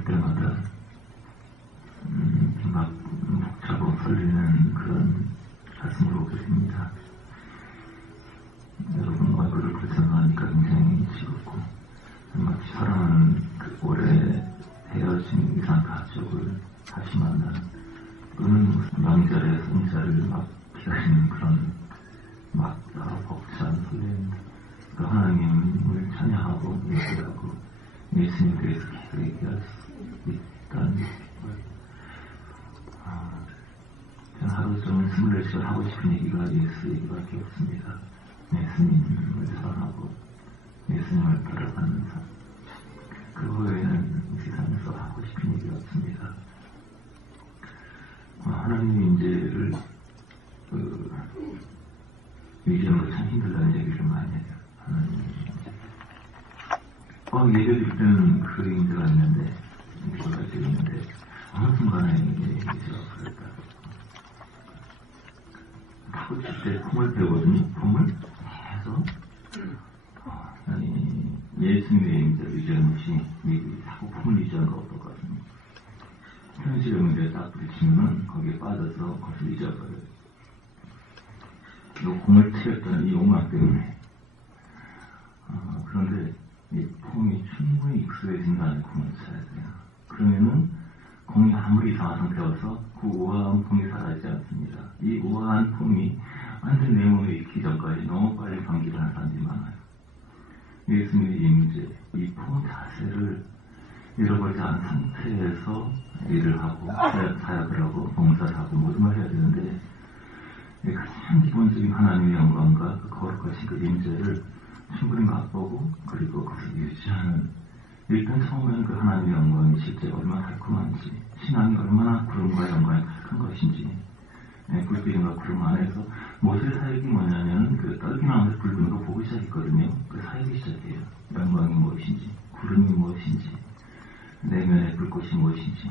볼 때마다 막 복잡하고 설리는 그런 가슴으로 오게 됩니다. 여러분 얼굴을 볼 생각하니까 굉장히 즐겁고 마치 사랑하는 그 오래 헤어진 이상 가족을 다시 만나 또는 명절에 손자를 막 기다리는 그런 막 벅찬 설렘, 그 하나님을 찬양하고 얘기하고 예수님에 대해서 계속 얘기할 수 있다는 저는 하루 종일 24시간 하고 싶은 얘기가 예수 얘기밖에 없습니다. 예수님을 사랑하고 예수님을 따라가는 삶, 그 외에는 세상에서 하고 싶은 얘기가 없습니다. 하나님의 인재를 얘기하는 거 참 힘들다는 얘기를 많이 해요. 하나님의 인재. 예배 드릴 때는 그 인재가 있는데, 인재가 있는데, 어느 순간에 인재가 그랬다. 타고 칠 때 폼을 배우거든요. 폼을 해서, 아니, 예수님의 인재를 유지하는 것이, 자꾸 폼을 유지하는 거 어떨 것 같습니다. 현실의 문제에 딱 부딪히면은 거기에 빠져서 그것을 잊어버려요. 이 공을 치렸던 이 욕망 때문에. 그런데 이 폼이 충분히 익숙해진 다음에 공을 쳐야 돼요. 그러면은 공이 아무리 이상한 상태여서 그 우아한 폼이 사라지지 않습니다. 이 우아한 폼이 완전 내 몸에 익기 전까지 너무 빨리 감기를 하는 사람들이 많아요. 예수님의 임재, 이 폼 자세를 잃어버리지 않은 상태에서 일을 하고 사역을 하고 봉사를 하고 모든 걸 해야 되는데 가장 기본적인 하나님의 영광과 그 거룩하신 그 임재를 충분히 맛보고 그리고 그것을 유지하는 일단 처음에는 그 하나님의 영광이 실제 얼마나 달콤한지 신앙이 얼마나 구름과 영광이 가득한 것인지 불빛과 구름 안에서 모세의 사역이 뭐냐면 그 떨기나무에서 불 드는 거 보고 시작했거든요. 그 사역이 시작해요. 영광이 무엇인지 구름이 무엇인지 내면의 불꽃이 무엇인지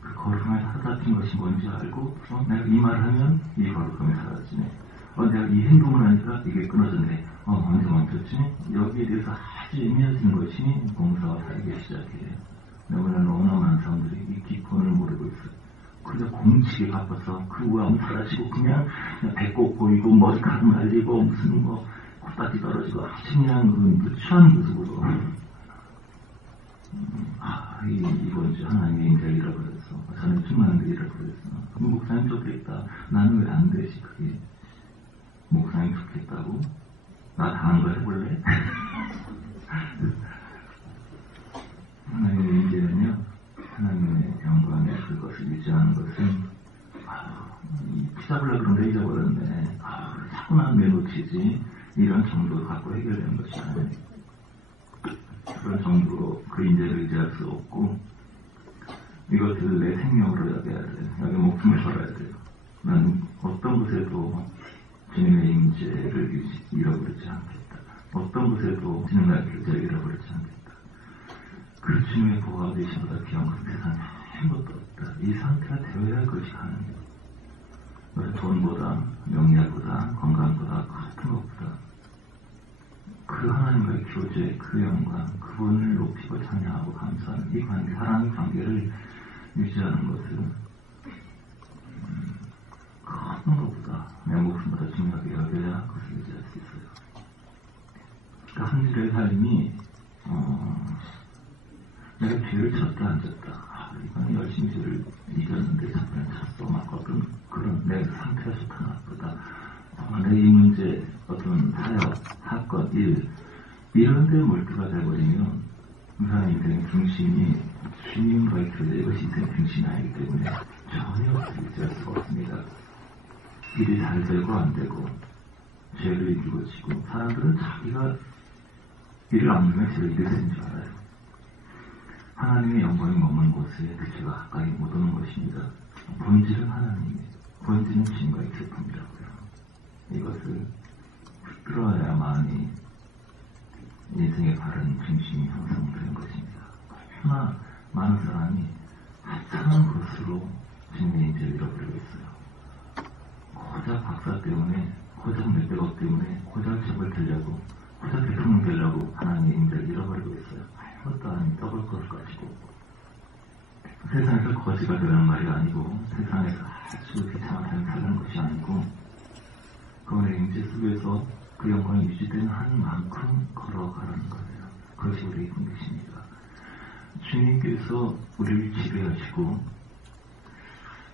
그 거룩함에 사로잡힌 것이 뭔지 알고 내가 이 말을 하면 이 거룩함이 사라지네. 내가 이 행동을 하니까 이게 끊어졌네. 언제 멈췄지? 여기에 대해서 아주 예민해지는 것이 봉사와 사역의 시작이에요. 너무나 많은 사람들이 이 기본을 모르고 있어요. 그저 공치에 바빠서 그 우아함 사라지고 그냥 배꼽 보이고 머리카락 날리고 무슨 콧바지 떨어지고 아주 그냥 누추한 모습으로 이번 주 하나님의 인자를 잃어버렸어. 저는 충만한 게 잃어버렸어. 목사님 좋겠다. 나는 왜 안 되지 그게. 목사님 좋겠다고? 나 당한 거 해볼래? 하나님의 인재는요, 하나님의 영광의 그것을 유지하는 것은 피잡으려고 그런데 잊어버렸네. 자꾸 난 내놓치지. 이런 정도로 갖고 해결되는 것이 아니에요. 그런 정도로 그 인재를 유지할 수 없고 이것을 내 생명으로 여겨야 돼요. 여기 목숨을 걸어야 돼요. 나는 어떤 곳에도 주님의 인재를 잃어버리지 않겠다. 어떤 곳에도 주님의 날개를 잃어버리지 않겠다. 그 주님의 보호가 되시보다 귀한 것 세상에 아무것도 없다. 이 상태가 되어야 할 것이 가능해요. 돈보다 명예보다 건강보다 같은 것보다 그 하나님과의 교제, 그 영광, 그분을 높이고 찬양하고 감사하는 이 관계, 사랑의 관계를 유지하는 것은 큰 것보다 내 목숨보다 중요하게 여겨야 그것을 유지할 수 있어요. 그러니까 한 주의 삶이 내가 죄를 쳤다 안 쳤다. 이번에 열심히 죄를 이겼는데 저번에 쳤어. 막 어떤 그런 내 상태가 좋다 나쁘다. 내 이 문제 어떤 사역, 사건, 일 이런 데 몰두가 되어버리면 우선 인생의 중심이 주님과의 교제 이것이 인생의 중심이 아니기 때문에 전혀 유지할 수가 없습니다. 일이 잘 되고 안 되고 죄를 이기고 지고 사람들은 자기가 일을 안 하면 죄를 이길 수 있는 줄 알아요. 하나님의 영광이 머무는 곳에 그 죄가 가까이 못 오는 것입니다. 본질은 하나님이에요. 본질은 주님과의 교통이라고요. 이것을 끌어야만이 인생의 바른 중심이 형성되는 것입니다. 얼마나 많은 사람이 하찮은 것으로 주님의 인재를 잃어버리고 있어요. 고작 박사 때문에, 고작 몇백억 때문에, 고작 집을 들려고, 고작 대통령 되려고 하나님의 인재를 잃어버리고 있어요. 아무것도 아닌 떡을 것을 가지고 세상에서 거지가 되라는 말이 아니고 세상에서 아주 비참한 삶을 사는 것이 아니고 그분의 임재 속에서 그 영광이 유지되는 한 만큼 걸어가라는 거예요. 그것이 우리의 뜻입니다. 주님께서 우리를 지배하시고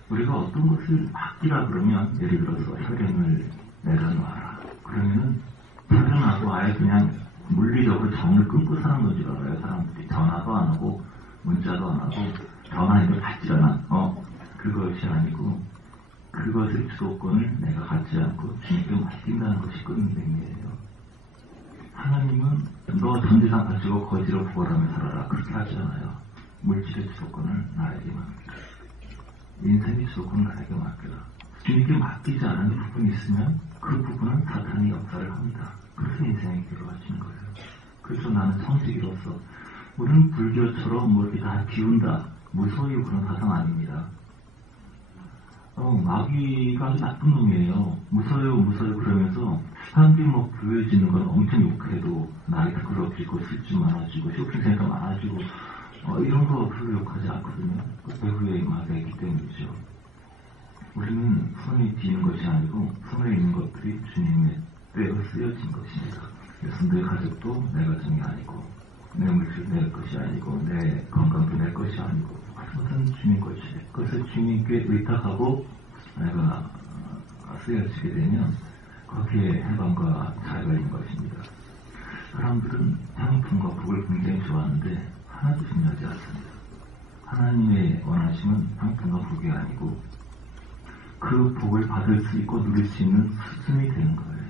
우리가 어떤 것을 맡기라 그러면 예를 들어서 혈연을 내려놔라. 그러면은 혈연하고 아예 그냥 물리적으로 정을 끊고 사는 건 줄 알아요. 사람들이 전화도 안 하고 문자도 안 하고 전화해도 받지 않아. 그것이 아니고 그것의 주도권을 내가 갖지 않고 주님께 맡긴다는 것이 끊는 의미예요. 하나님은 너 전재산 가지고 거지로 부활하며 살아라. 그렇게 하지 않아요. 물질의 주도권을 나에게 맡기라. 인생의 주도권을 나에게 맡기라. 주님께 맡기지 않은 부분이 있으면 그 부분은 사탄의 역사를 합니다. 그래서 인생의 길을 하시는 거예요. 그래서 나는 성직이로서 우리는 불교처럼 뭐 이렇게 다 비운다. 무서워요. 그런 사상 아닙니다. 마귀가 아주 나쁜 놈이에요. 무서워요 그러면서 사람들이 뭐 교회 짓는 건 엄청 욕해도 나이트 클럽 짓고 술집 많아지고 쇼핑센터 많아지고 이런 거 별로 욕하지 않거든요. 그 배후에 마귀가 있기 때문이죠. 우리는 손에 띄는 것이 아니고 손에 있는 것들이 주님의 때로 쓰여진 것입니다. 그래서 내 가족도 내 가정이 아니고 내 물질 내 것이 아니고 내 건강도 내 것이 아니고 그것은 주님 것이에요. 그것을 주님께 의탁하고 내가 쓰여지게 되면 거기에 해방과 자유가 있는 것입니다. 사람들은 형통과 복을 굉장히 좋아하는데 하나도 중요하지 않습니다. 하나님의 원하심은 형통과 복이 아니고 그 복을 받을 수 있고 누릴 수 있는 수준이 되는 거예요.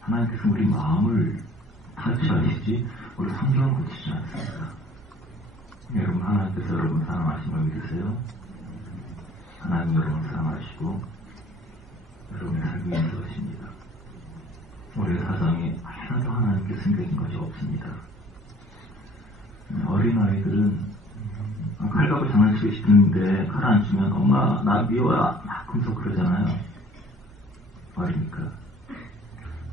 하나님께서 우리 마음을 타치하시지 우리 환경을 고치지 않습니다. 여러분 하나님께서 여러분 사랑하신 걸 믿으세요? 하나님 여러분 사랑하시고 여러분의 살기 위한 것입니다. 우리의 사정이 하나도 하나님께 숨겨진 것이 없습니다. 어린아이들은 칼 갖고 장난치고 싶은데 칼 안 주면 엄마 나 미워라 막 금속 그러잖아요. 어리니까.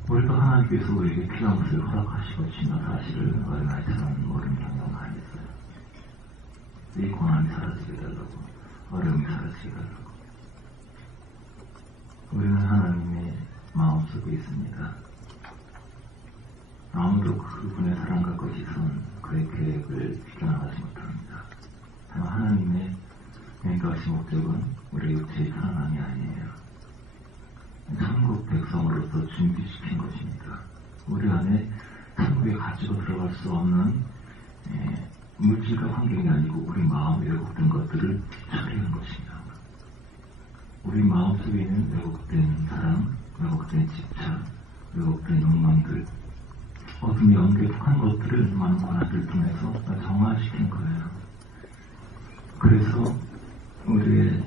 우리도 하나님께서 우리에게 필요한 것을 허락하시고 주시는 사실을 어린아이처럼 모르는 경우가 많이 있어요. 이 고난이 사라지게 달라고 어려움이 사라지게 달라고. 우리는 하나님의 마음속에 있습니다. 아무도 그분의 사랑과 것이선 그의 계획을 비껴나가지 못합니다. 다만 하나님의 인격시 목적은 우리 육체의 편안함이 아니에요. 천국 백성으로서 준비시킨 것입니다. 우리 안에 천국에 가지고 들어갈 수 없는 물질과 환경이 아니고 우리 마음에 왜곡된 것들을 처리하는 것입니다. 우리 마음속에 있는 왜곡된 사랑, 왜곡된 집착, 왜곡된 욕망들, 어둠의 연계에 속한 것들을 많은 권한들을 통해서 정화시키는 거예요. 그래서 우리의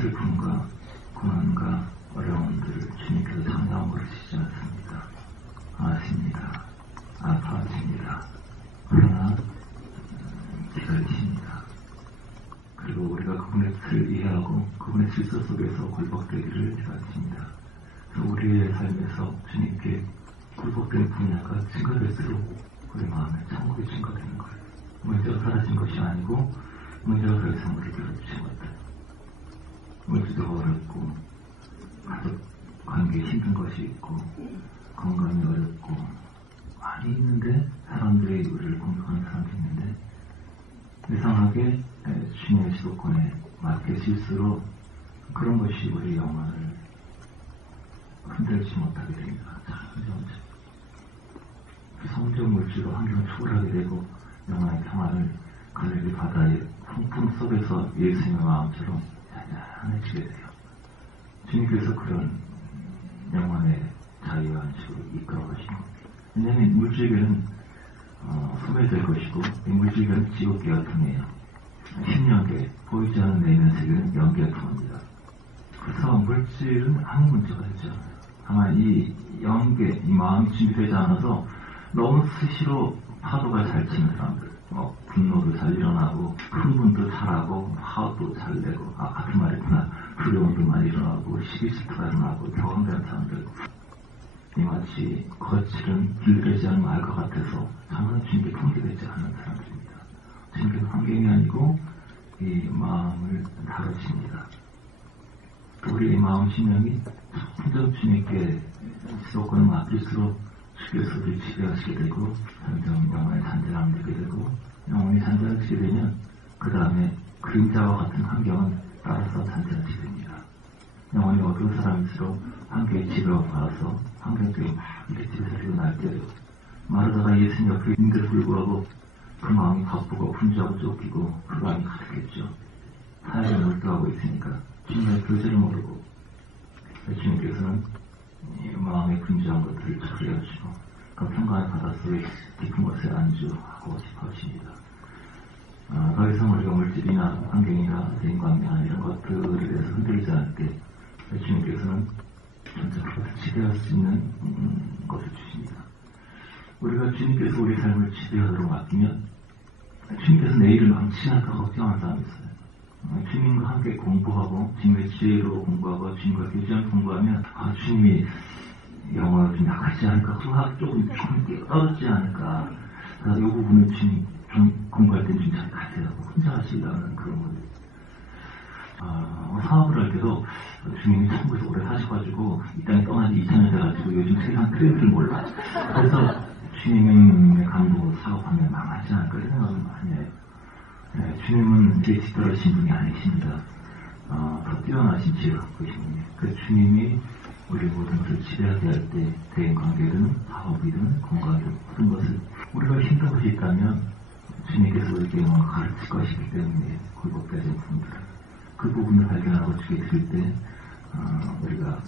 슬픔과 고난과 어려움들을 주님께서 장담 버리시지 않습니다. 아십니다. 아파하십니다. 그러나 기다리십니다. 그리고 우리가 그분의 뜻을 이해하고 그분의 질서 속에서 굴복되기를 기다리십니다. 그래서 우리의 삶에서 주님께 굴복된 분야가 증가될수록 우리 마음에 천국이 증가되는 거예요. 문제가 사라진 것이 아니고 문제가 더 이상 우리를 괴롭히지 못해요. 물질도 어렵고 가족 관계에 힘든 것이 있고 건강이 어렵고 많이 있는데 사람들이 우리를 공격하는 사람도 있는데 이상하게 주님의 지도권에 맞게 질수록 그런 것이 우리 영혼을 흔들지 못하게 됩니다. 성적 물질로 환경을 초월하게 되고 영혼의 평화를 갈릴리 바다의 풍풍 속에서 예수님의 마음처럼 잔잔해지게 돼요. 주님께서 그런 영혼의 자유와 안식으로 이끌어 가시는 겁니다. 왜냐하면 물질계는 소멸될 것이고 이 물질계는 지옥계와 통해요. 신령계, 보이지 않는 내면 세계는 영계와 통합니다. 그래서 물질은 아무 문제가 되지 않아요. 다만 이 영계, 이 마음이 준비되지 않아서 너무 수시로 파도가 잘 치는 사람들, 분노도 잘 일어나고 흥분도 잘하고 화도 잘 내고 같은 말이구나. 두려움도 많이 일어나고 시기질투가 일어나고 경험된 사람들, 이 마치 거칠은 길들이지 않은 말 것 같아서 항상 주님께 통제되지 않는 사람들입니다. 주님께서 환경이 아니고 이 마음을 다루십니다. 우리의 마음 심령이 점점 주님께 지속권을 맡길수록 주께서 우리를 지배하시게 되고 점점 영혼의 잔재함을 느끼게 되고 영혼이 잔재하시게 되면 그 다음에 그림자와 같은 환경은 따라서 잔재하시게 됩니다. 영혼이 어두운 사람일수록 환경의 지배와 받아서 환경 속에 막 이렇게 집에서 날뛰어요. 마르다가 예수님 옆에 있는데도 불구하고 그 마음이 바쁘고 분주하고 쫓기고 그 마음이 가득했죠. 사역에 몰두하고 있으니까 주님의 교제를 모르고 주님께서는 마음의 분주한 것들을 처리해주시고 그 평강의 바닷속에 깊은 곳에 안주하고 싶어 하십니다. 더 이상 우리가 물질이나 환경이나 대인관계나 이런 것들에 대해서 흔들리지 않을 때 주님께서는 전체 그것을 지배할 수 있는 것을 주십니다. 우리가 주님께서 우리 삶을 지배하도록 맡기면 주님께서 내일을 망치할까 걱정하는 사람이 있어요. 주님과 함께 공부하고 주님의 지혜로 공부하고 주님과 교제하며 공부하면 주님이 영어가 좀 약하지 않을까 수학 조금 떨어지지 않을까 이 부분은 주님 좀 공부할 때 좀 잘 가세요. 혼자 하시려는 그런 거예요. 사업을 할 때도 주님이 천국에서 오래 사셔가지고 이 땅에 떠난 지 2000년 돼가지고 요즘 세상 트렌드를 몰라. 그래서 주님의 감독으로 사업하면 망하지 않을까 이런 생각을 많이 해요. 네, 주님은 제 뒤떨어진 분이 아니십니다. 더 뛰어나신 지혜를 갖고 계신 분이에요. 그 주님이 우리 모든 것을 지배하게 할 때 대인관계든 사업이든 건강이든 모든 것을 우리가 힘든 것이 있다면 주님께서 우리에게 뭔가 가르칠 것이기 때문에 굴복되어진 부분들 그 부분을 발견하고 주게 드릴 때 우리가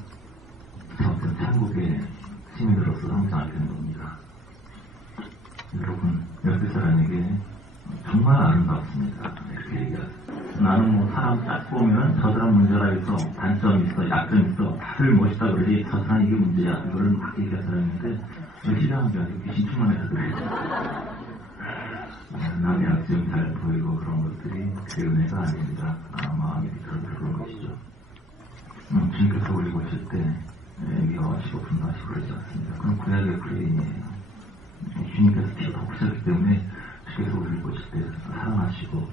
점점 천국의 시민으로서 성장하게 되는 겁니다. 여러분 옆에 사람에게 정말 아름답습니다. 이렇게 얘기하세요. 나는 뭐 사람 딱 보면 저 사람 문제라 해서 단점이 있어 약점이 있어 다들 멋있다 그러지 저 사람 이게 문제야 이거를 막 얘기할 사람인데 시장한 게 아니고 귀신 충만해서 그래요. 남의 약점이 잘 보이고 그런 것들이 그 은혜가 아닙니다. 마음이 그런 것이죠. 주님께서 우리 보실 때 미워하시고 분노하시고 그러지 않습니다. 그건 구약의 브레인이에요. 주님께서 피가 덮으셨기 때문에 주께서 우리를 보실 때 사랑하시고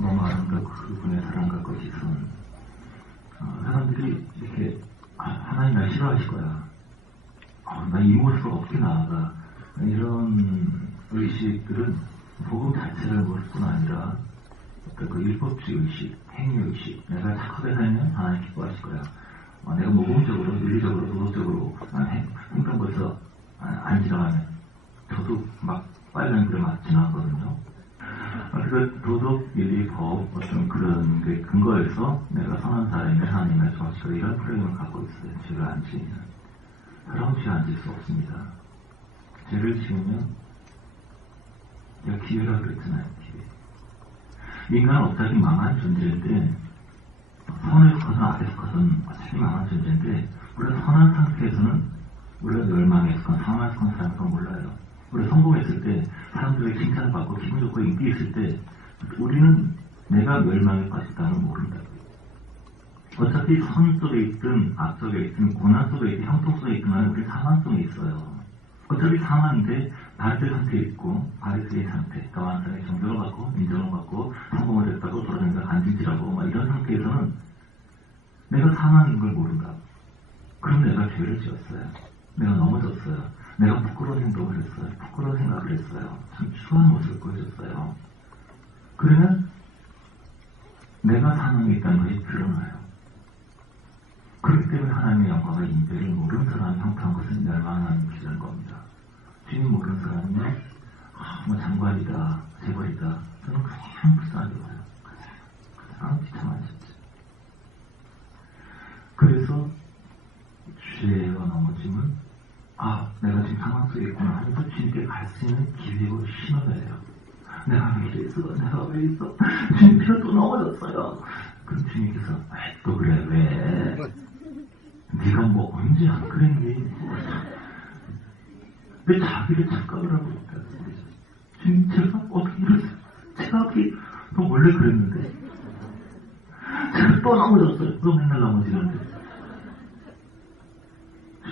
너무 아름답고 그분의 사랑과 것이 선 사람들이 이렇게 하나님 날 싫어하실 거야. 나 이 모습을 어떻게 나아가 이런 의식들은 복음 자체를 모를 뿐 아니라 어떤 그 율법주의 의식, 행위의식 내가 착하게 살면 하나님 기뻐하실 거야. 내가 모범적으로, 윤리적으로, 도덕적으로 행동 것에서 안 지나가면 저도 막 빨간 불에 막 지나가거든요. 그래서 도덕, 윤리, 법 어떤 그런 게 근거에서 내가 선한 사람이면 하나님을 좋아하시고 이런 프레임을 갖고 있어요. 죄를 안 지으면 사람은 죄 안 지을 수 없습니다. 죄를 지으면 기회라 그랬잖아요. 기회. 인간은 어차피 망한 존재인데 선에 속하든 악에 속하든 어차피 망한 존재인데 우리가 선한 상태에서는 우리가 멸망에 속한 상황에 속한 사람은 몰라요. 우리가 성공했을 때 사람들에게 칭찬을 받고 기분 좋고 인기 있을 때 우리는 내가 멸망에 빠졌다는 모른다고요. 어차피 선 속에 있든 악 속에 있든 고난 속에 있든 형통 속에 있든 간에 우리 사망 속에 있어요. 어차피 사망인데 바리새인 상태에 있고 바리새인 상태, 가만한 사람이 정정을 받고 인정을 받고 성공을 했다고 돌아다니면서 간질질하고 막 이런 상태에서는 내가 사망인 걸 모른다. 그럼 내가 죄를 지었어요. 내가 넘어졌어요. 내가 부끄러운 행동을 했어요. 부끄러운 생각을 했어요. 참 추한 모습을 보여줬어요. 그러면 내가 사망에 있다는 것이 드러나요. 그렇기 때문에 하나님의 영광과 인재를 모르는 사람이 형통한 것은 멸망하는 길이라는 겁니다. 주님 모르는 사람은 뭐 장관이다, 재벌이다. 저는 그냥 불쌍하게 봐요. 가장 비참하셨죠. 그래서 죄와 넘어짐은 내가 지금 상황 속에 있구나 하면서 주님께 갈 수 있는 기회고 신호예요. 내가 왜 이랬어? 내가 왜 있어? 주님께서 또 넘어졌어요. 그럼 주님께서 또 그래 왜? 네가 뭐 언제 안 그랬니? 왜 자기를 착각을 하고 있다? 주님 제가 어떻게 이랬어요? 제가 또 원래 그랬는데 제가 또 넘어졌어요. 또 맨날 넘어지는데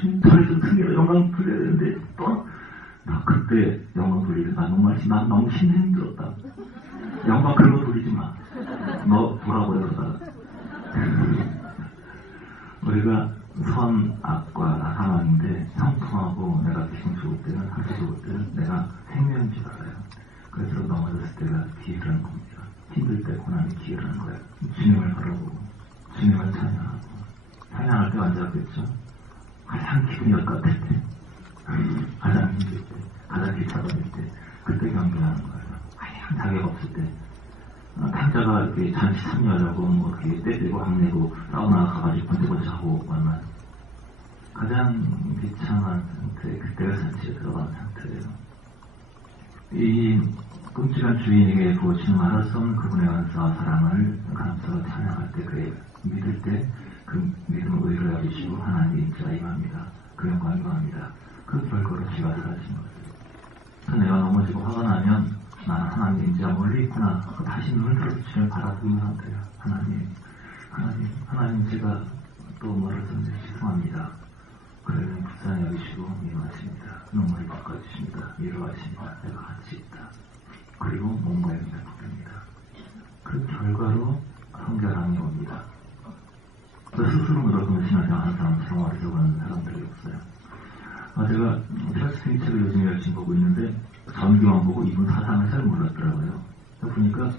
주님 저를 승리로 영광 돌려야 되는데 또 나 그때 영광 돌리기 나 너무 힘들었다. 영광 그런 거 돌리지 마. 너 돌아버려 그러다가. 우리가 선악과 사망인데 성통하고 내가 기분 좋을 때는 하루 좋을 때는 내가 생명인 줄 알아요. 그래서 넘어졌을 때가 기회라는 겁니다. 힘들 때 고난이 기회라는 거예요. 주님을 바라보고 주님을 찬양하고 찬양할 때 앉아있겠죠. 가장 기분이 역같을 때 가장 힘들 때 가장 기차받을 때 그때 경배하는 거예요. 가장 자격 없을 때 탕자가 이렇게 잔치 참여하려고 뭐 이렇게 떼대고 항내고 사우나 가가지고 번쩍번쩍 하고 만만 가장 비참한 상태, 그때가 잔치에 들어간 상태예요. 이 끔찍한 주인에게 부어지는 말할 수 없는 그분의 은사와 사랑을 감사로 찬양할 때, 그의 믿을 때 그 믿음을 의로 여기시고 하나님의 인자가 임합니다. 그 영광이 임합니다. 그 결과로 지가 사라진 거예요. 내가 넘어지고 화가 나면 나는 하나님의 인자가 멀리 있구나. 다시 눈을 들어서 주님을 바라보기만 하면 돼요. 하나님 제가 또 멀어졌는데 죄송합니다. 그러면 불쌍히 여기시고 임하십니다. 눈물을 닦아주십니다. 위로하십니다. 내가 같이 있다. 그리고 몸부림을 부릅니다. 그 결과로 성결함이 옵니다. 스스로 노력하면 신앙생활 하는 사람처럼 어리석은 사람들이 없어요. 제가 찰스 책을 요즘 열심히 보고 있는데 전기만 보고 이분 사상을 잘 몰랐더라고요. 보니까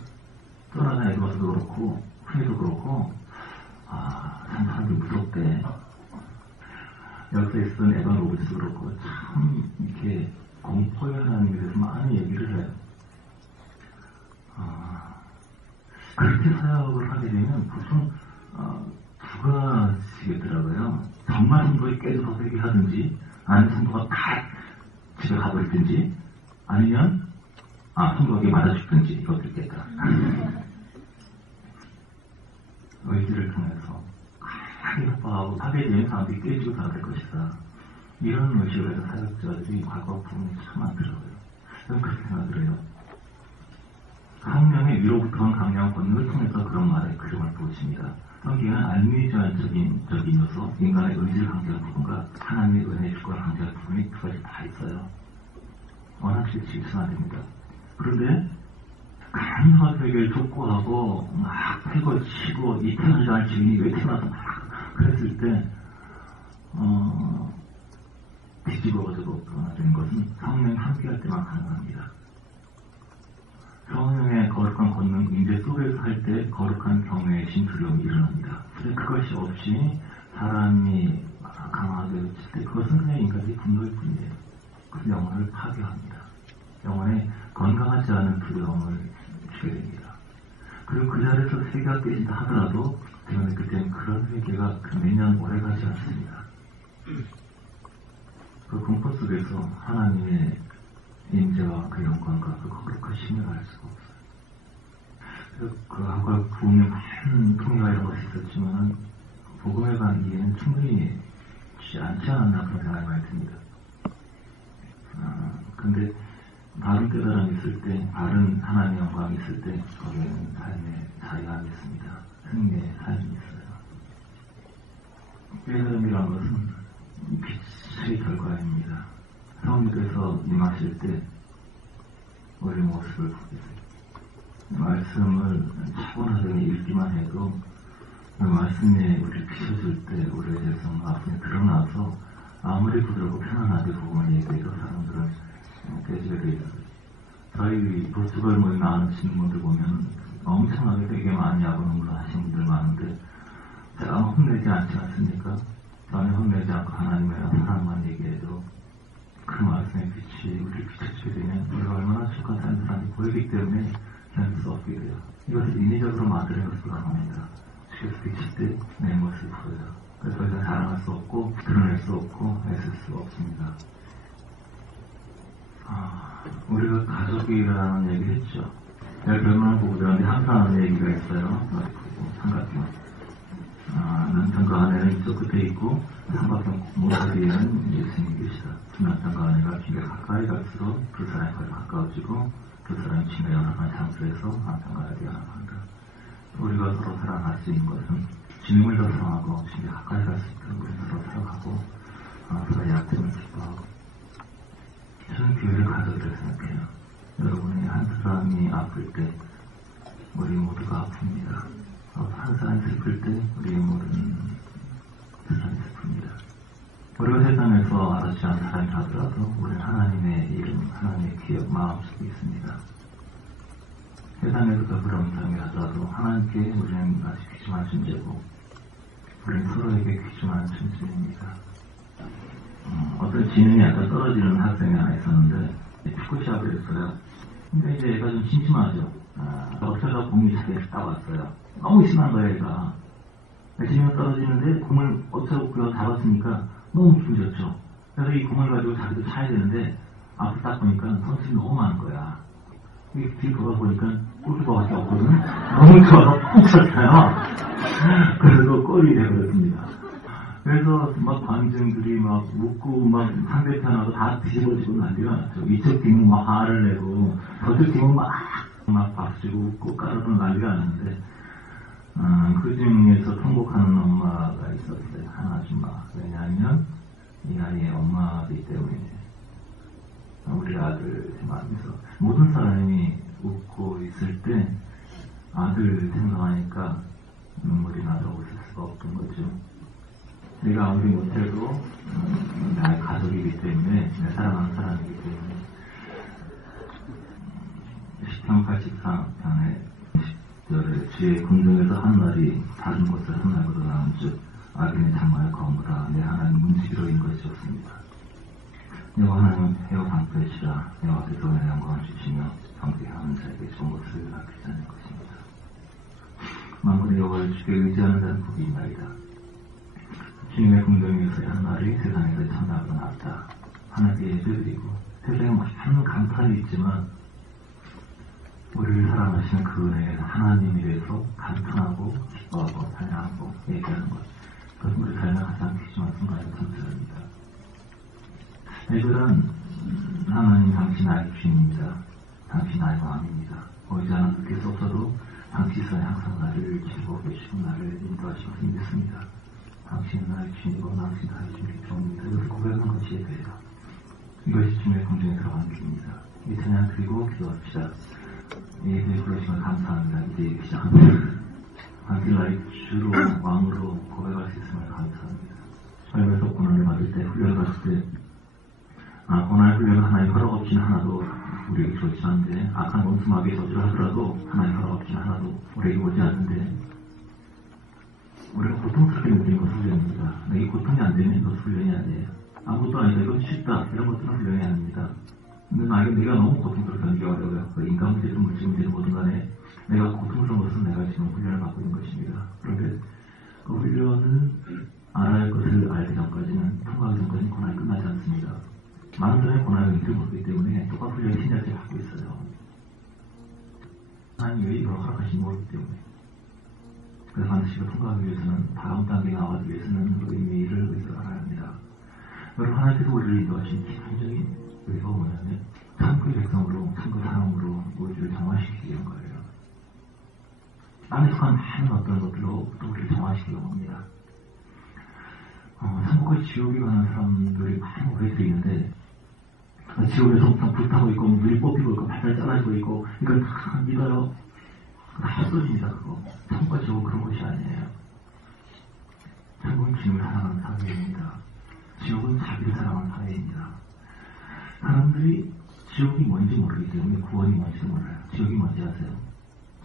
떠나간 에드워스도 그렇고 후에도 그렇고 참 사람들이 무섭대. 옆에 있었던 에반 로버츠도 그렇고 참 이렇게 공포의 하나님에 대해서 많이 얘기를 해요. 그렇게 사역을 하게 되면 보통 두 가지겠더라고요. 정말 성도에 깨져서 회개하든지 아니면 성도가 다 집에 가버리든지 아니면 성도에게 맞아 죽든지 이것도 있겠다. 의지를 통해서 강하게 협박하고 파괴되는 사람들이 깨지고 살아갈 것이다. 이런 의식을 해서 사역자들이 과거 부분이 참 많더라고요. 저는 그렇게 생각을 해요. 성령의 위로부터 강력한 권능을 통해서 그런 말의 그림을 보십니다. 성경은 알미주안적인 요소, 인간의 의지를 강조한 부분과 하나님의 은혜의 주권을 강조한 부분이 두 가지 다 있어요. 워낙 질서가 됩니다. 그런데 강력하게 족구하고 막 패고 치고 이 태어나지 않을 주인이 왜 태어나서 막 그랬을 때 뒤집어가지고 되는 것은 성령이 함께할 때만 가능합니다. 성령의 거룩한 권능, 임재 속에서 할 때 거룩한 경외의 심두려움이 일어납니다. 근데 그것이 없이 사람이 강하게 외칠 때 그것은 그냥 인간의 분노일 뿐이에요. 그 영혼을 파괴합니다. 영혼에 건강하지 않은 두려움을 주게 됩니다. 그리고 그 자리에서 회개가 깨진다 하더라도 저는 그때는 그런 회개가 매년 오래가지 않습니다. 그 공포 속에서 하나님의 임재와 그 영광과 그 거룩한 신을 알 수가 없어요. 그래서 그 아까 부흥의 많은 통해가 이런 것이 있었지만 복음에 관기에는 충분히 쉽지 않지 않았나 그런 생각이 많이 듭니다. 근데 바른 깨달음이 있을 때, 바른 하나님의 영광이 있을 때 거기에는 삶의 자유함이 있습니다. 승리의 삶이 있어요. 깨달음이라는 것은 빛의 결과입니다. 성령께서 임하실 때 우리 모습을 보게 돼요. 말씀을 차분하게 읽기만 해도 그 말씀이 우리를 비춰줄 때 우리의 죄성 앞에 드러나서 아무리 부드럽고 편안하게 복음을 얘기해도 사람들은 깨지게 되죠. 저희 포스트걸 모임 나누시는 분들 보면 엄청나게 되게 많이 하고 농구하시는 분들 많은데 제가 혼내지 않지 않습니까? 전혀 혼내지 않고 하나님의 사랑만 얘기해도 그 말씀의 빛이 우리를 비춰주게 되면 우리가 얼마나 축한 사람이 보이기 때문에 견딜 수 없게 돼요. 이것을 인위적으로 만드는 것을 강합니다. 주께서 비칠 때 내 모습을 보여요. 그래서 더 이상 자랑할 수 없고 드러낼 수 없고 애쓸 수 없습니다. 우리가 가족이라는 얘기를 했죠. 내가 결혼을 보고 들었는데 항상 하는 얘기가 있어요. 삼각형. 남편과 아내는 이쪽 끝에 있고 삼각형 모서리에는 예수님이 계시다. 남편과 아내가 귀가 가까이 갈수록 두 사람이 가까워지고 두 사람이 친가 연합한 장소에서 남편과 아내가 연합한다. 우리가 서로 사랑할 수 있는 것은 주님을 더 사랑하고 주님이 가까이 갈 수 있도록 우리 서로 사랑하고 서로의 약점을 기뻐하고 저는 교회를 가족이라고 생각해요. 여러분이 한 사람이 아플 때 우리 모두가 아픕니다. 한 사람이 슬플 때 우리 모든 세상이 슬픕니다. 우리가 세상에서 알아주지 않은 사람이 하더라도 우리는 하나님의 이름, 하나님의 기억 마음속에 있습니다. 세상에서 더 부러운 사람이 하더라도 하나님께 우리는 아주 귀중한 존재고 우리는 서로에게 귀중한 존재입니다. 어떤 지능이 약간 떨어지는 학생이 하나 있었는데 축구 시합을 했어요. 근데 이제 얘가 좀 심심하죠. 어쩌다 공이 자기가 따왔어요. 너무 심한 거예요, 얘가. 지능이 떨어지는데 공을 어쩌고 잡았으니까 너무 기분 좋죠. 그래서 이 공을 가지고 자기도 차야 되는데 앞을 딱 보니까 선수들이 너무 많은 거야. 뒤 돌아보니까 골키퍼밖에 없거든. 너무 좋아서 푹 찼어요. 그래서 골이 되어버렸습니다. 그래서 막 관중들이 막 웃고 막 상대편하고 다 뒤집어지고 난리가 났죠. 이쪽 팀은 막 화를 내고 저쪽 팀은 막 박수치고 웃고 까르르 난리가 났는데 그 중에서 통곡하는 엄마가 있었어요. 한 아줌마. 왜냐하면 이 아이의 엄마이기 때문에 우리 아들 생각하면서 모든 사람이 웃고 있을 때 아들 생각하니까 눈물이 나서 웃을 수가 없던 거죠. 내가 아무리 못해도 나의 가족이기 때문에 내 사랑하는 사람이기 때문에 시편 84편에 10절에 주의 궁정에서 한 날이 다른 곳에서 한 날보다 나은 즉 악인의 장마의 거무라 내 하나님 문지기로인 것이 없습니다. 여호와 하나님은 헤어 방패시라 여호와께서 내 영광을 주시며 방패하는 자에게 좋은 것을 아끼지 않을 것입니다. 만군의 여호와를 주께 의지하는 자는 복이 있나이다. 주님의 궁정에서의 한 날이 세상에서의 천날보다 낫다. 하나님께 예배드리고 세상에 많은 감탄이 있지만 우리를 사랑하시는 그 은혜에 하나님에 대해서 감탄하고 기뻐하고 찬양하고 얘기하는 것. 그것은 우리 삶의 가장 귀중한 순간을 감사합니다. 애들은 하나님 당신 나의 주인입니다. 당신 나의 왕입니다. 보이지 않아 느낄 수 없어도 당신은 항상 나를 지키고 계시고 나를 인도하시고 믿습니다. 당신은 나의 주인이고 당신 나의 주인입니다. 이것을 고백하는 것이 예배예요. 이것이 주님의 궁정에 들어가는 길입니다. 이 찬양 드리고 기도합시다. 예배에 부르심을 감사합니다. 이제 시작합니다. 당신 나의 주로 왕으로 고백할 수 있음을 감사합니다. 삶에서 고난을 받을 때 훈련을 받을 때 고난의 훈련은 하나님 허락 없이는 하나도 우리에게 좋지 않은데 악한 원수마귀의 저주를 하더라도 하나님 허락 없이는 하나도 우리에게 오지 않는데 우리가 고통스럽게 느끼는 것은 훈련입니다. 내게 고통이 안 되면 이것은 훈련이 아니에요. 아무것도 아니다. 이건 쉽다. 이런 것들은 훈련이 아닙니다. 근데 만약에 내가 너무 고통스럽게 견디어려고요. 인간 문제든 물질 문제든 뭐든 간에 내가 고통스러운 것은 내가 지금 훈련을 받고 있는 것입니다. 그런데 그 훈련은 알아야 할 것을 알기 전까지는 통과하기 전까지는 고난이 끝나지 않습니다. 많은 사람이 고난을 인지를 모르기 때문에 똑같은 훈련을 신자들이 하고 있어요. 하나님이 왜 이걸 허락하신지 모르기 때문에. 그래서 반드시 이걸 통과하기 위해서는 다음 단계에 나가기 위해서는 우리의 의를 알아야 합니다. 여러분 하나님께서 우리를 인도하신 기본적인 의가 뭐냐면 참그의 백성으로 참그 사람으로 우리를 정화시키기 위한 거예요. 땅에 속한 많은 어떤 것들로 또 우리를 정화시키려고 합니다. 천국과 지옥에 가는 사람들이 많은 오해들이 있는데 지옥에서 항상 불타고 있고 눈이 뽑히고 있고 발을 잘라지고 있고 이걸 다 믿어요. 다 헛소리입니다. 그거 천국과 지옥은 그런 것이 아니에요. 천국은 주님을 사랑하는 사회입니다. 지옥은 자기를 사랑하는 사회입니다. 사람들이 지옥이 뭔지 모르기 때문에 구원이 뭔지도 몰라요. 지옥이 뭔지 아세요?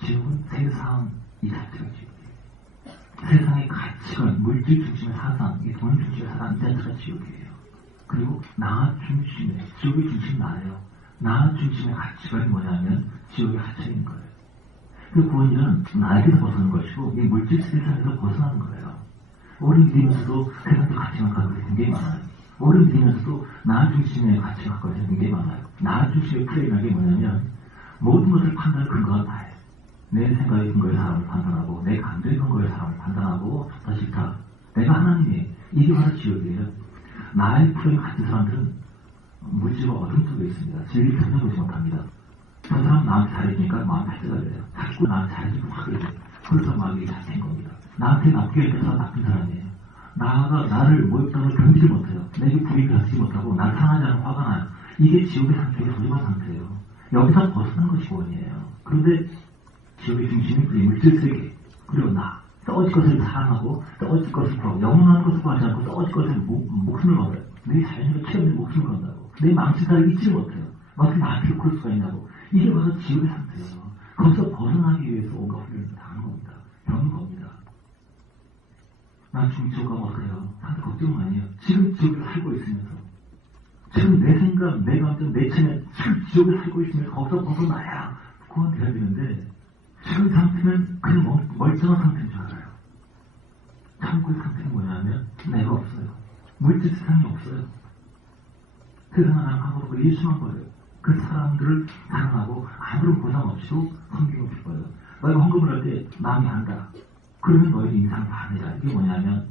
지옥은 세상 이 자체가 지옥이에요. 세상의 가치관, 물질 중심의 사상, 이 돈 중심의 사상 이 자체가 지옥이에요. 그리고 나 중심의, 지옥의 중심 나예요. 나 중심의 가치관이 뭐냐면 지옥에 갇혀있는 거예요. 그 구원이란 나에게서 벗어나는 것이고 이 물질 세상에서 벗어나는 거예요. 오래 믿으면서도 세상의 가치관 갖고 있는 게 많아요. 오래 믿으면서도 나 중심의 가치관 갖고 있는 게 많아요. 나 중심의 프레임이라는 게 뭐냐면 모든 것을 판단할 근거가 나예요. 내 생각의 근거에 사람을 판단하고 내 감정의 근거에 사람을 판단하고 좋다 싫다. 내가 하나님이에요. 이게 바로 지옥이에요. 나의 프레임 같은 사람들은 물질과 어둠 속에 있습니다. 진리를 전혀 보지 못합니다. 저 사람 나한테 잘해주니까 마음이 발전해요. 자꾸 나한테 잘해주고 화를 내요. 그래서 마음이 잘된 겁니다. 나한테 나쁘게 해서 나쁜 사람이에요. 나를 모욕당을 견디지 못해요. 내게 불이익을 하지 못하고 나를 사랑하지 않은 화가 나요. 이게 지옥의 상태의 소중한 상태예요. 여기서 벗어나는 것이 구원이에요. 그런데 지옥의 중심인 그 물질 세계, 그리고 나, 썩어질 것을 사랑하고 썩어질 것을 구하고 영원한 것을 구하지 않고 썩어질 것을 목숨을 걸어요. 내 자신의 최면의 목숨을 건다고. 내 망친 사를 잊지 못해요. 어떻게 나한테 그럴 수가 있냐고. 이게 바로 지옥의 상태예요. 거기서 벗어나기 위해서 온갖 훈련을 당하는 겁니다. 겪는 겁니다. 난 지금 지옥 가면 어떡해요? 한테 걱정은 아니에요. 지금 지옥에 살고 있으면서 지금 내 생각, 내 감정, 내 체면 지금 지옥에 살고 있으면서 거기서 벗어나야 구원돼야 되는데 지금 상태는 그냥 멀쩡한 상태인 줄 알아요. 참고의 상태는 뭐냐면 내가 없어요. 물질 세상이 없어요. 세상은 하고 예수만 버려요. 그 사람들을 사랑하고 아무런 보상 없이도 섬기고 싶어요. 너희가 헌금을 할 때 남이 한다. 그러면 너희 인상 반해라. 이게 뭐냐면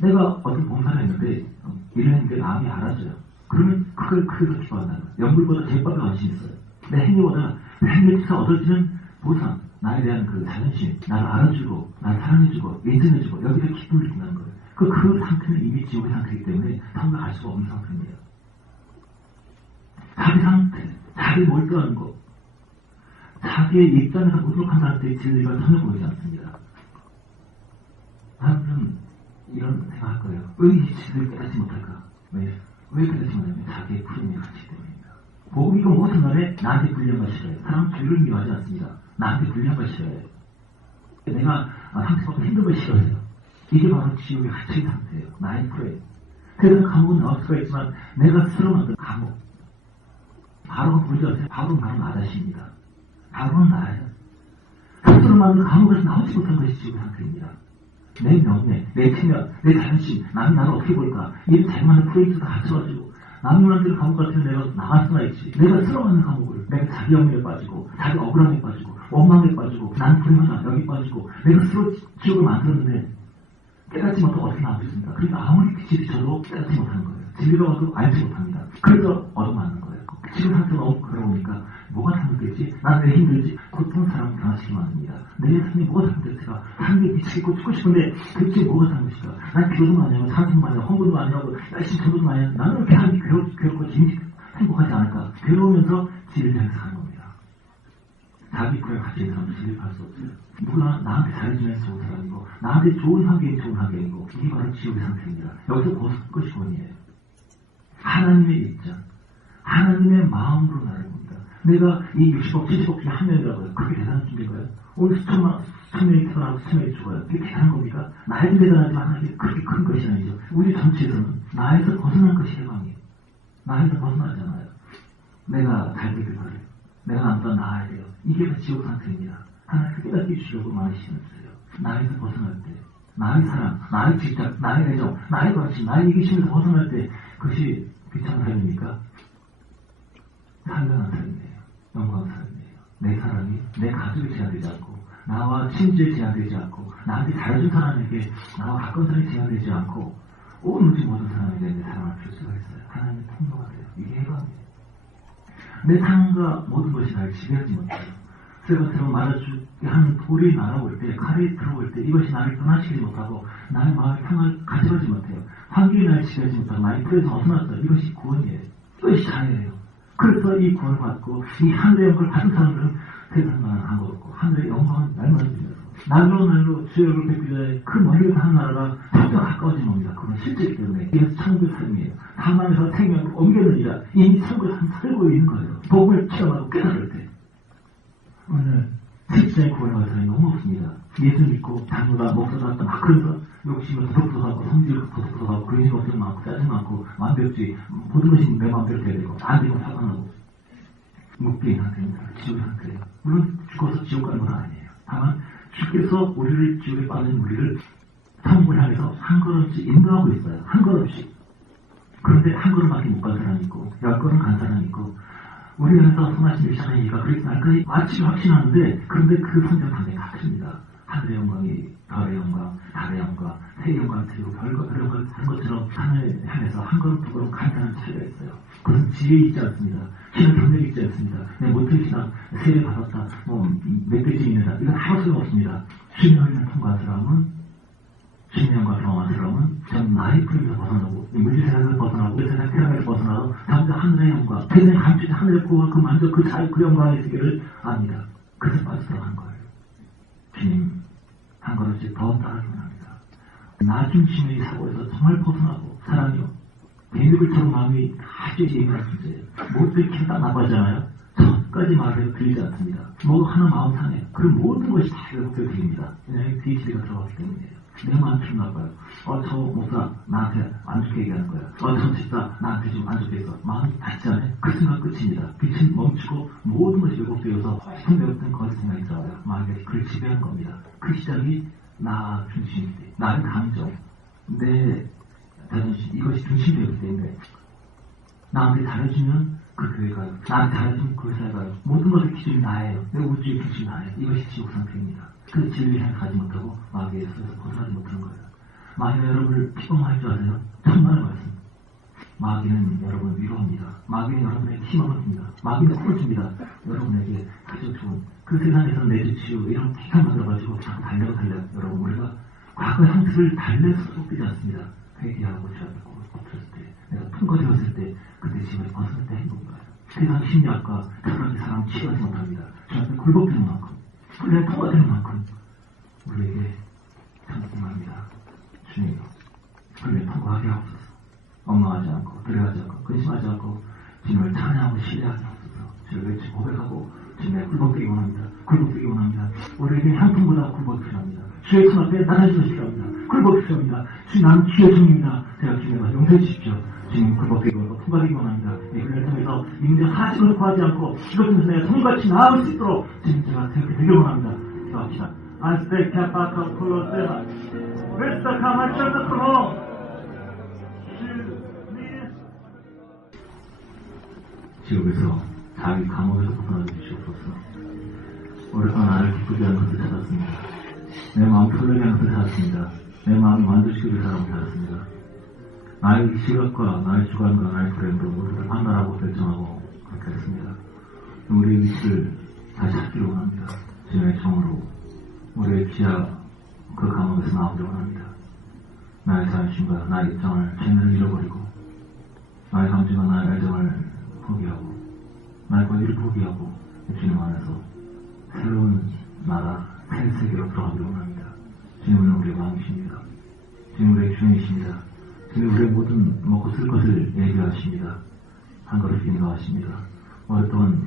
내가 어떤 봉사를 했는데 일을 했는데 남이 알아줘요. 그러면 그걸 크게 기뻐한다는 거예요. 연불보다 제법에 관심이 있어요. 내 행위보다 행위에서 얻어지는 보상, 나에 대한 그 자존심, 나를 알아주고 나를 사랑해주고 인정해주고 여기서 기쁨을 느낀다는 거예요. 그 상태는 이미 지옥의 상태이기 때문에 성가 갈 수가 없는 상태입니다. 자기 상태, 자기 몰두하는 것, 자기의 입장에서 무력한 사람들의 진리가 전혀 보이지 않습니다. 사람들은 이런 생각할 거예요. 왜 이 진리를 깨닫지 못할까? 왜 깨닫지 못하냐면 자기의 불행이 같기 때문입니다. 복음이 그 무엇은 간에 나한테 불리한 걸 싫어해요. 사람은 주의를 미워하지 않습니다. 나한테 불리한 걸 싫어해요. 내가 상처받고 힘든 걸 싫어해요. 이게 바로 지옥의 갇힌 상태예요. 나의 프레임. 그래서 감옥은 나올 수가 있지만 내가 스스로 만든 감옥. 바로가 보이지 않아요. 바로는 바로 나 자신입니다. 바로는 나예요. 스스로 만든 감옥에서 나오지 못한 것이 지옥의 상태입니다. 내 명예, 내 체면, 내 자존심, 남이 나를 어떻게 볼까? 이 자기만의 프레임스가 갇혀가지고 남이 만드는 감옥 같으면 내가 나갈 수가 있지. 내가 스스로 만든 감옥을 내가 자기 영역에 빠지고 자기 억울함에 빠지고 원망에 빠지고 난 불행하다 여기 빠지고 내가 스스로 지옥을 만들었는데 깨닫지 못하고 어떻게 나오겠습니까? 그러니까 아무리 빛이 비춰도 깨닫지 못하는 거예요. 진리로 와도 알지 못합니다. 그래서 얻어맞는 거예요. 지금 상태가 너무 그러보니까 뭐가 잘못됐지? 난 왜 힘들지? 고통 사람을 변화시키면 안 됩니다. 내 삶이 뭐가 잘못됐을까? 하늘에 미치겠고 죽고 싶은데 도대체 뭐가 잘못일까? 난 기도도 많이 하고 찬송도 많이 하고 헌금도 많이 하고 열심히 전도도 많이 하고 나는 이렇게 하기 괴롭고 행복하지 않을까? 괴로우면서 진리를 향해서 가는 겁니다. 자기 구에 갇힌 사람은 진리를 갈 수 없어요. 누구나 나한테 잘해주면 좋은 사람이고 나한테 좋은 환경이 좋은 환경이고 이게 바로 지옥의 상태입니다. 여기서 벗을 것이 구원이에요. 하나님의 입장, 하나님의 마음으로 나를 봅니다. 내가 이 60억, 70억 중에 한 명이라고요. 그게 대단한 준비인가요? 오늘 수천 명이 태어나고 수천 명이 죽어요. 그게 대단한 겁니까? 나에도 대단하지만 하나님께 그렇게 큰 것이 아니죠. 우리 전체에서는 나에서 벗어난 것이 해방이에요. 나에서 벗어나잖아요. 내가 잘 되길 바래요. 내가 남보다 나아야 돼요. 이게 지옥 상태입니다. 하나님께 깨닫게 주시려고 많으시면서요. 나에서 벗어날 때, 나의 사랑, 나의 집착, 나의 애정, 나의 관심, 나의 이기심에서 벗어날 때 그것이 귀찮은 삶입니까? 상당한 삶이에요. 영광 삶이에요. 내 사랑이 내 가족에 제한되지 않고 나와 친지에 제한되지 않고 나한테 잘해준 사람에게 나와 가까운 사람이 제한되지 않고 온 우주 모든 사람에게 내 사랑을 줄 수가 있어요. 하나님의 통로가 돼요. 이게 해방이에요. 내 삶과 모든 것이 나를 지배하지 못해요. 쇠같처럼 말아주게 하는 돌이 날아올 때, 칼이 들어올 때 이것이 나를 변화시키지 못하고 나의 마음의 평화를 가져가지 못해요. 환경이 나를 지배하지 못하고 나의 프레에서 벗어났어요. 이것이 구원이에요. 이것이 자유예요. 그래서 이 구원을 받고 이 하늘의 영광을 받은 사람들은 세상만은 안 거롭고 하늘의 영광은 날마다 들려서 날로 주의 얼굴을 뵙기에 그 멀리서 한 나라가 점점 가까워지는 겁니다. 그건 실제이기 때문에 이것이 천국의 삶이에요. 하나님에서 생명을 옮겨내니라 이미 천국에 살고 있는 거예요. 복음을 체험하고 깨달을 때 오늘 실제의 구원을 받은 사람이 너무 없습니다. 예수 믿고 장로다 목사다 막 그러면서 욕심을 도덕도덕하고 성질을 도덕도덕하고 그런 것들 많고 짜증 많고 완벽주의 모든 것이 내 마음대로 돼야 되고 안 되면 화가 나고 묶인 상태입니다. 지옥의 상태예요. 물론 죽어서 지옥 가는 건 아니에요. 다만 주께서 우리를 지옥에 빠진 우리를 천국을 향해서 한 걸음씩 인도하고 있어요. 한 걸음씩. 그런데 한 걸음밖에 못 간 사람이 있고 10걸음 간 사람이 있고 우리 안에서 선하신 메시아이가 그리스도 날까지 마치를 확신하는데 그런데 그 선전 방향이 같습니다. 하늘의 영광이 별의 영광, 달의 영광, 새의 영광, 그리고 별의 영광 다른 것처럼 하늘을 향해서 한 걸음 두 걸음 간 사람 차이가 있어요. 그것은 지혜 있지 않습니다. 신은 경력이 있지 않습니다. 내 모태 신앙 세례 받았다, 몇 개쯤 있는다. 이건 아무 소용 없습니다. 주님의 흐름을 통과한 사람은 주님의 영광을 경험한 사람은 전 나의 프레임에서 벗어나고 물질 세상에서 벗어나고 그 세상 태양에서 벗어나고 전부 하늘의 영광, 세상의 감추지 하늘의 구원, 그 만족, 그 자유, 그 영광의 세계를 압니다. 그래서 빠져들어간 거예요. 더 따르기 원합니다. 나 중심의 사고에서 정말 벗어나고 사랑이요. 뱀들처럼 마음이 아주 예민한 존재예요. 못 들킨다 나빠지잖아요. 저까지 말해도 들리지 않습니다. 뭐 하나 마음 상해. 그럼 모든 것이 다 회복되어 들립니다. 왜냐하면 DHD가 들어갔기 때문이에요. 내 마음 기분 나빠요. 저 목사 나한테 안 좋게 얘기하는 거야. 저 집사 나한테 지금 안 좋게 했어. 마음이 닿잖아요. 그 순간 끝입니다. 빛은 멈추고 모든 것이 왜곡되어서 훨씬 왜곡된 거짓 생각이 들어와요. 마음이 그걸 지배한 겁니다. 그 시작이 나 중심일 때, 나의 감정, 내 자존심, 이것이 중심되었기 때문에 나한테 잘해주면 그 교회 가요. 나한테 잘해주면 그 회사에 가요. 모든 것의 기준이 나예요. 내 우주의 중심이 나예요. 이것이 지옥 상태입니다. 그 진리를 향하지 못하고 마귀의 손에서 벗어나지 못하는 거예요. 마귀가 여러분을 피곤할 줄 아세요? 천만의 말씀. 마귀는 여러분을 위로합니다. 마귀는 여러분에게 희망을 줍니다. 마귀는 꿈을 줍니다. 여러분에게 아주 좋은 그 세상에서 내주치유 이런 기가 만들어가지고 자꾸 달려 여러분 우리가 과거의 상태를 달래서 속되지 않습니다. 회개하고 죄하고 엎드렸을 때 내가 통과되었을 때 그때 집을 벗어날 때 행복이에요. 세상 심리학과 사람의 사람 치유하지 못합니다. 저한테 굴복되는 만큼 훈련에 통과되는 만큼 우리에게 참습니다. 주님, 훈련에 통과하게 하옵소서. 엉망하지 않고 두려워하지 않고 근심하지 않고 주님을 찬양하고 신뢰하지 않소서. 주를 외치고 고백하고 주님의 굴복되기 원합니다. 굴복되기 원합니다. 우리에게 향통보다 굴복이 필요합니다. 주의 손 앞에 나눠주는 필요합니다. 굴복이 필요합니다. 주님, 나는 주의 종입니다. 제가 주님과 용서해 주십시오. 주님 굴복되기 원하고 통과되기 원합니다. 이 훈련을 통해서 인정 하심을 구하지 않고 이것 통해서 내가 성같이 나아갈 수 있도록 주님 제가 그렇게 되길 원합니다. 기도합시다. 안스테 캐파카 콜로세라 웨스타 카마차드 크로 지옥에서 자기 감옥에서 벗어나 주시옵소서. 오랫동안 나를 기쁘게 하는 것을 찾았습니다. 내 마음 설레게 하는 것을 찾았습니다. 내 마음이 만족시키는 사람을 찾았습니다. 나의 시각과 나의 주관과 나의 브랜드로 우리를 판단하고 결정하고 그렇게 했습니다. 우리의 위치를 다시 찾기를 원합니다. 주님의 정으로 우리의 지하 그 감옥에서 나오기를 원합니다. 나의 자존심과 나의 입장을 죄를 잃어버리고 나의 감정과 나의 애정을 포기하고 나의 권위를 포기하고 주님 안에서 새로운 나라, 새 세계로 들어가기를 원합니다. 주님은 우리의 왕이십니다. 주님 우리의 주인이십니다. 주님 우리의 모든 먹고 쓸 것을 예비하십니다. 한 그릇 인도하십니다. 오랫동안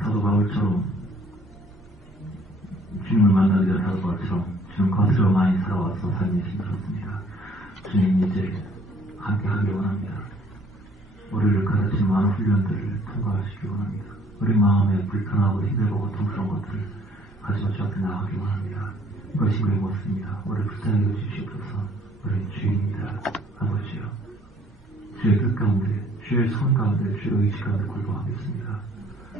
사도 바울처럼 주님을 만나기 전에 사도 바울처럼 주님 겉으로 많이 살아와서 삶이 힘들었습니다. 주님 이제 함께 하길 원합니다. 우리를 가르치는 많은 훈련들을 통과하시기 원합니다. 우리 마음에 불편하고 힘들고 고통스러운 것들을 가지고 주 앞에 나가기 원합니다. 이것이 우리의 모습입니다. 우리를 불쌍히 여주시옵소서. 우리의 주인입니다. 아버지요. 주의 뜻 가운데, 주의 손 가운데, 주의 의지 가운데 굴복하겠습니다.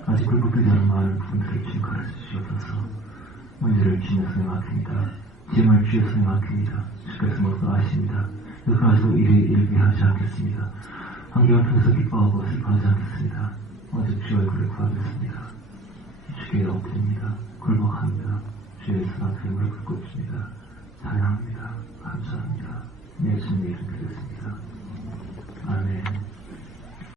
아직 굴복되지 않은 많은 부분들을 주님 가르치시옵소서. 문제를 주님의 손에 맡깁니다. 짐을 주의 손에 맡깁니다. 주께서 모두 아십니다. 이것을 가지고 일을 하지 않겠습니다. 환경을 통해서 기뻐하고 슬퍼하지 않겠습니다. 오직 주의 얼굴을 구하겠습니다. 주께 엎드립니다. 굴복합니다. 주의 손 앞에 무릎을 꿇습니다. 찬양합니다. 감사합니다. 예수님의 이름 드렸습니다. 아멘.